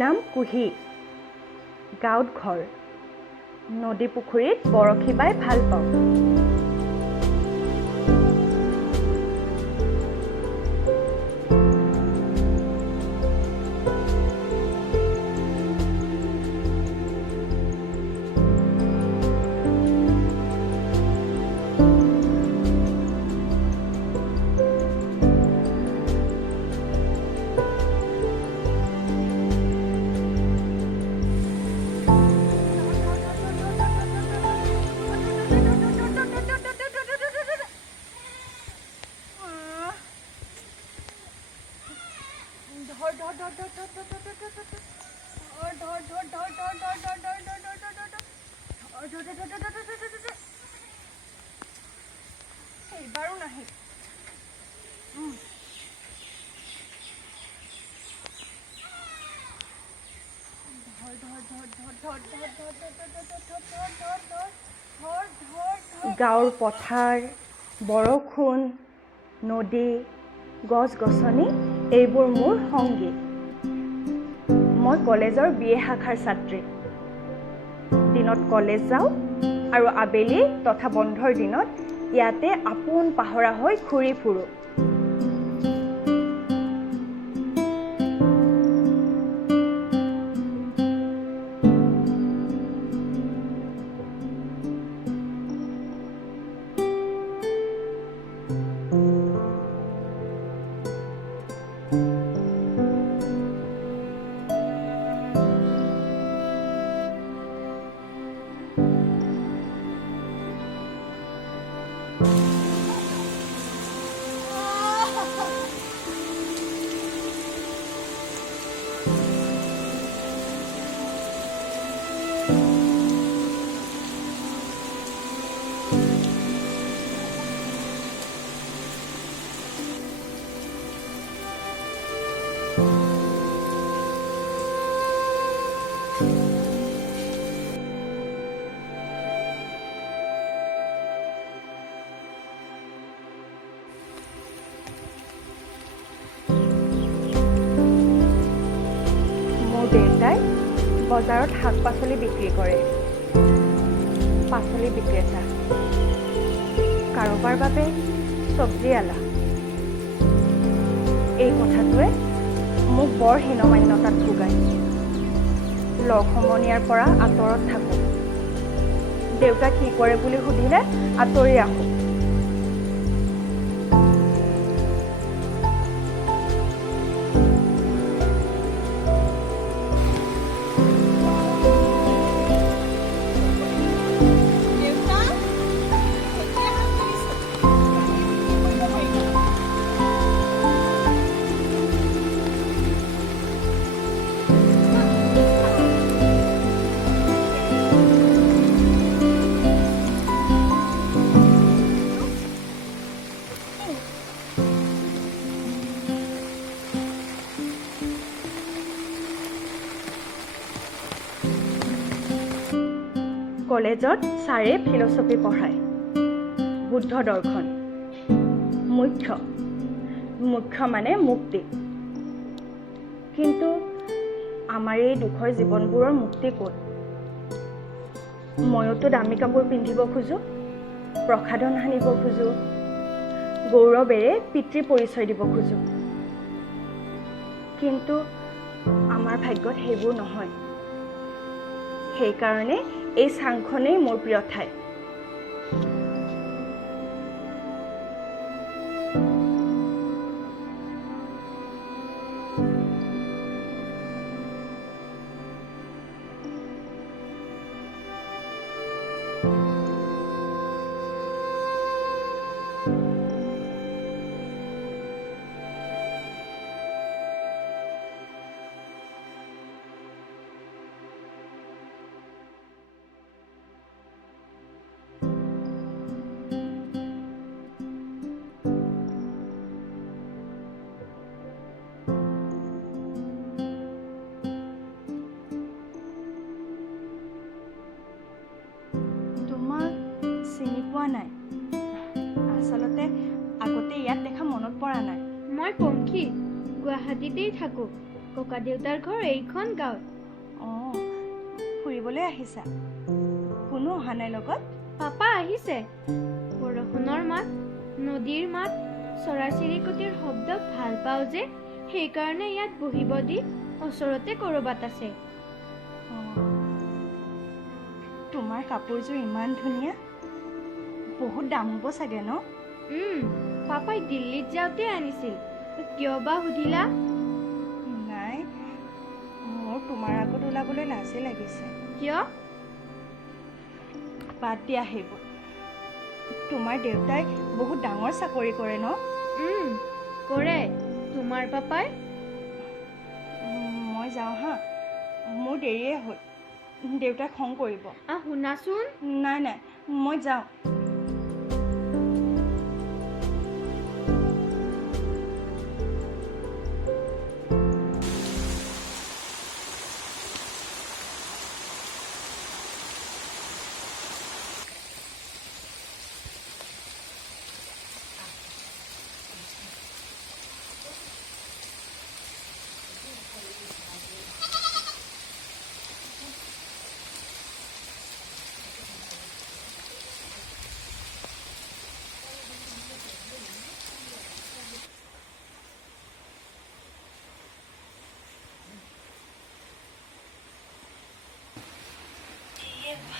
নাম কুহি, গাঁৱত ঘৰ। নদী পুখুৰীত বৰশী বাই ভাল পাওঁ। এইবাৰো নাহি। গাঁৱৰ পথাৰ, বৰষুণ, নদী, গছ-গছনি এইবোৰ মোৰ সংগী। মই কলেজৰ BA শাখাৰ ছাত্ৰী। দিনত কলেজ যাওঁ আৰু আবেলি তথা বন্ধৰ দিনত ইয়াতে আপোন পাহৰা হৈ ঘূৰি ফুৰোঁ। দেউতাই বজাৰত শাক-পাচলি বিক্ৰী কৰে। পাচলি বিক্ৰেতা, কাৰোবাৰ বাবে চব্জিৱালা। এই কথাটোৱে মোক বৰ হীনমান্যতাত ভোগায়। লগ সমনীয়াৰ পৰা আঁতৰত থাকোঁ। দেউতা কি কৰে বুলি সুধিলে আঁতৰি আহোঁ। কলেজত ছাৰে ফিলচফি পঢ়ায়। বুদ্ধ দৰ্শন। মুখ্য মানে মুক্তি। কিন্তু আমাৰ এই দুখৰ জীৱনবোৰৰ মুক্তি ক'ত? ময়োতো দামী কাপোৰ পিন্ধিব খোজোঁ, প্ৰসাধন সানিব খোজোঁ, গৌৰৱেৰে পিতৃ পৰিচয় দিব খোজোঁ। কিন্তু আমাৰ ভাগ্যত সেইবোৰ নহয়। সেইকাৰণে এই চাংখনেই মোৰ প্ৰিয় ঠাই। নাই। আচলতে আগতে ইয়াত দেখা মনত পৰা নাই। মই পংখী, গুৱাহাটীতেই থাকোঁ। ককা দেউতাৰ ঘৰ এইখন গাঁৱত। অঁ, ফুৰিবলৈ আহিছা? কোনো অহা নাই লগত? পাপা আহিছে। বৰষুণৰ মাত, নদীৰ মাত, চৰাই-চিৰিকটিৰ শব্দ ভাল পাওঁ যে, সেইকাৰণে ইয়াত বহিব দি ওচৰতে ক'ৰবাত আছে। তোমাৰ কাপোৰযোৰ ইমান ধুনীয়া, বহুত দাম হ'ব চাগে ন? পাপাই দিল্লীত যাওঁতে আনিছিল। কিয় বা সুধিলা? নাই, মোৰ তোমাৰ আগত ওলাবলৈ লাজে লাগিছে। কিয়? বাদ দিয়া সেইবোৰ। তোমাৰ দেউতাই বহুত ডাঙৰ চাকৰি কৰে ন? কৰে। তোমাৰ পাপাই? মই যাওঁ হা, মোৰ দেৰিয়ে হ'ল। দেউতাক খং কৰিব। শুনাচোন। নাই, মই যাওঁ।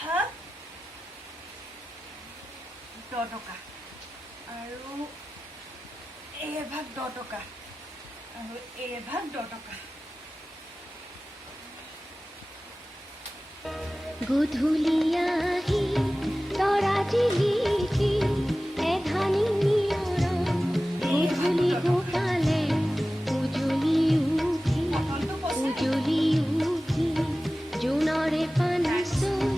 ভাগ 10 টকা আৰু ভাগ 10 টকা আৰু ভাগ 10 টকা। গধূলি আহি তৰা জিলিকি এধানি নিয়ৰা গধূলি গোপালে উজলি উঠি জোনৰে পানী চৈ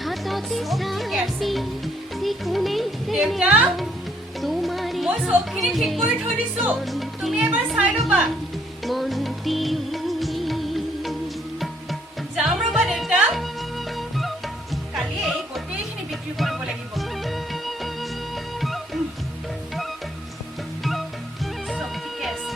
ঘাটতে চাপি চিকুনে তোমাৰে মই চবখিনি ঠিক কৰি থৈ দিছো, তুমি এবাৰ চাই ল'বা। মন্তি যাম ৰবা দেউতা, কালি এই গোটেইখিনি বিক্ৰী কৰিব লাগিব। চব ঠিকে আছে।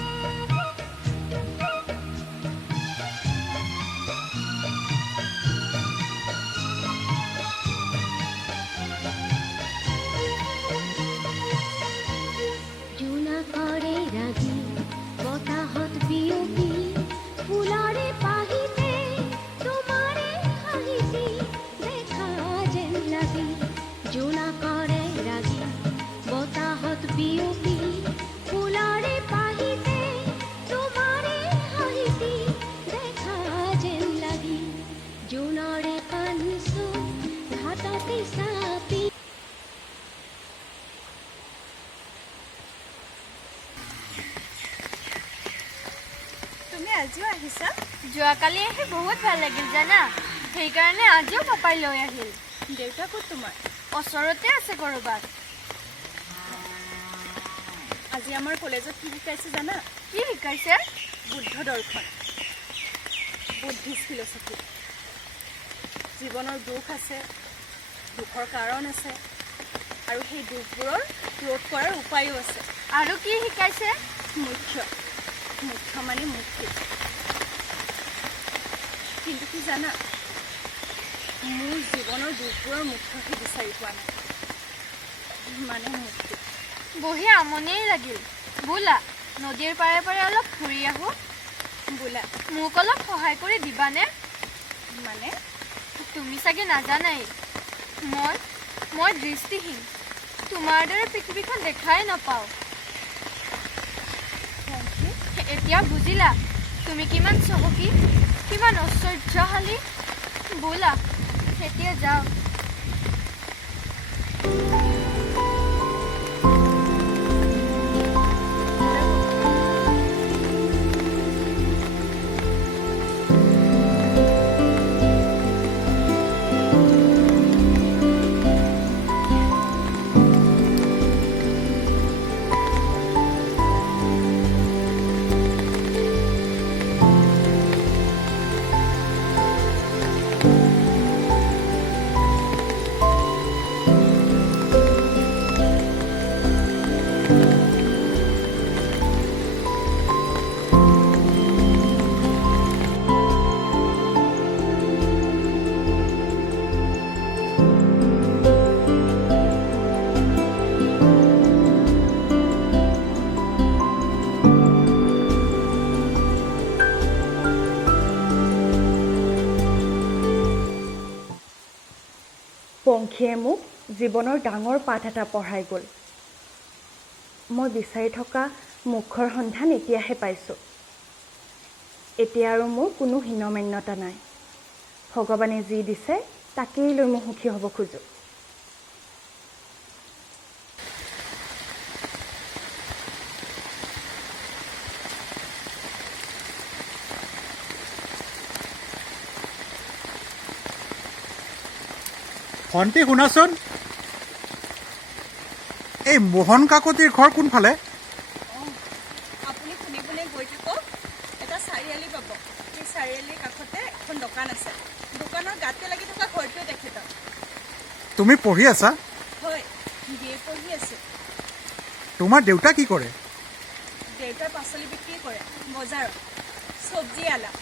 জোনা কৰে ৰাগি বতাহত বিয়পি ফুলৰে পাহিতে তোমাৰে হাঁহিছি দেখা যেন লাগি। জোনা কৰে ৰাগি বতাহত বিয়পি ফুলৰে পাহিতে তোমাৰে হাঁহিছি দেখা যেন লাগি। জোনৰে পানী চৈ ঘাটতে চাপি। তুমি আজিও আহিছা? যোৱাকালি আহি বহুত ভাল লাগিল জানা, সেইকাৰণে আজিও পাপাই লৈ আহিল। দেউতা ক'ত তোমাৰ? ওচৰতে আছে ক'ৰবাত। আজি আমাৰ কলেজত কি শিকাইছে জানা? কি শিকাইছে? বুদ্ধ দৰ্শন, বুদ্ধিষ্ট ফিলচফি। জীৱনৰ দুখ আছে, দুখৰ কাৰণ আছে, আৰু সেই দুখবোৰৰ ৰোধ কৰাৰ উপায়ো আছে। আৰু কি শিকাইছে? মুখ্য মানে মুক্তি। কিন্তু কি জানা, মোৰ জীৱনৰ দুখবোৰৰ মুখ্যহে বিচাৰি পোৱা নাই, মানে মুক্তি। বহি আমনিয়েই লাগিল। বোলা নদীৰ পাৰে পাৰে অলপ ফুৰি আহোঁ। বোলা। মোক অলপ সহায় কৰি দিবানে? মানে তুমি চাগে নাজানাই, মই দৃষ্টিহীন। তোমাৰ দৰে পৃথিৱীখন দেখাই নাপাওঁ। এতিয়া বুজিলা তুমি কিমান চহকী, কিমান ঐশ্বৰ্যশালী। বোলা এতিয়া যাওঁ। বংশীয়ে মোক জীৱনৰ ডাঙৰ পাঠ এটা পঢ়াই গ'ল। মই বিচাৰি থকা মুখৰ সন্ধান এতিয়াহে পাইছোঁ। এতিয়া আৰু মোৰ কোনো হীনমান্যতা নাই। ভগৱানে যি দিছে তাকেই লৈ মই সুখী হ'ব খোজোঁ। ভণ্টি শুনাচোন, এই মোহন কাকতিৰ ঘৰ কোনফালে? আপুনি শুনিবলৈ গৈ থাকক, এটা চাৰিআলি পাব। সেই চাৰিআলিৰ কাষতে এখন দোকান আছে। দোকানৰ গাতে লাগি থকা ঘৰটোৱে তেখেতৰ। তুমি পঢ়ি আছা? হয়, BA পঢ়ি আছোঁ। তোমাৰ দেউতা কি কৰে? দেউতাই পাচলি বিক্ৰী কৰে বজাৰত, চব্জি আলা।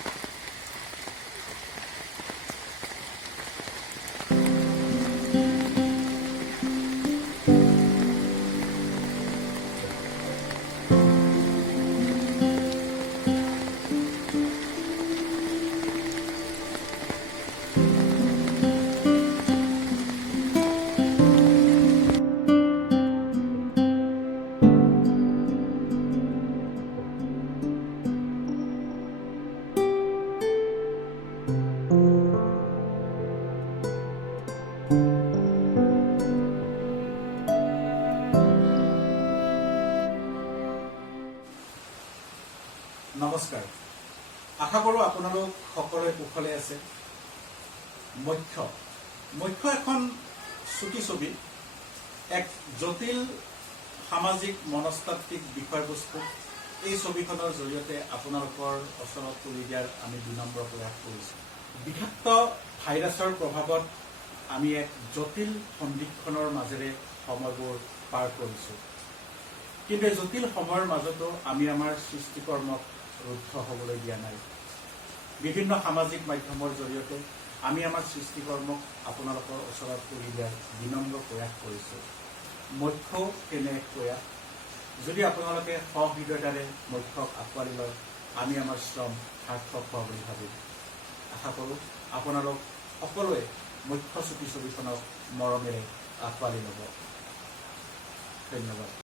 নমস্কাৰ, আশা কৰোঁ আপোনালোক সকলোৱে কুশলে আছে। মক্ষ এখন চুটি ছবি, এক জটিল সামাজিক মনস্তাত্ত্বিক বিষয়বস্তু এই ছবিখনৰ জৰিয়তে আপোনালোকৰ ওচৰত তুলি দিয়াৰ আমি বিনম্ৰ প্ৰয়াস কৰিছোঁ। বিষাক্ত ভাইৰাছৰ প্ৰভাৱত আমি এক জটিল সন্দিক্ষণৰ মাজেৰে সময়বোৰ পাৰ কৰিছোঁ। কিন্তু এই জটিল সময়ৰ মাজতো আমি আমাৰ সৃষ্টিকৰ্মক ৰুদ্ধ হ'বলৈ দিয়া নাই। বিভিন্ন সামাজিক মাধ্যমৰ জৰিয়তে আমি আমাৰ সৃষ্টিকৰ্মক আপোনালোকৰ ওচৰত তুলি দিয়াৰ বিনম্ৰ প্ৰয়াস কৰিছোঁ। মক্ষও তেনে এক প্ৰয়াস। যদি আপোনালোকে সহৃদয়তাৰে মক্ষক আঁকোৱালি লয়, আমি আমাৰ শ্ৰম সাৰ্থক হোৱা বুলি ভাবোঁ। আশা কৰোঁ আপোনালোক সকলোৱে মক্ষ চুটি ছবিখনক মৰমেৰে আঁকোৱালি ল'ব। ধন্যবাদ।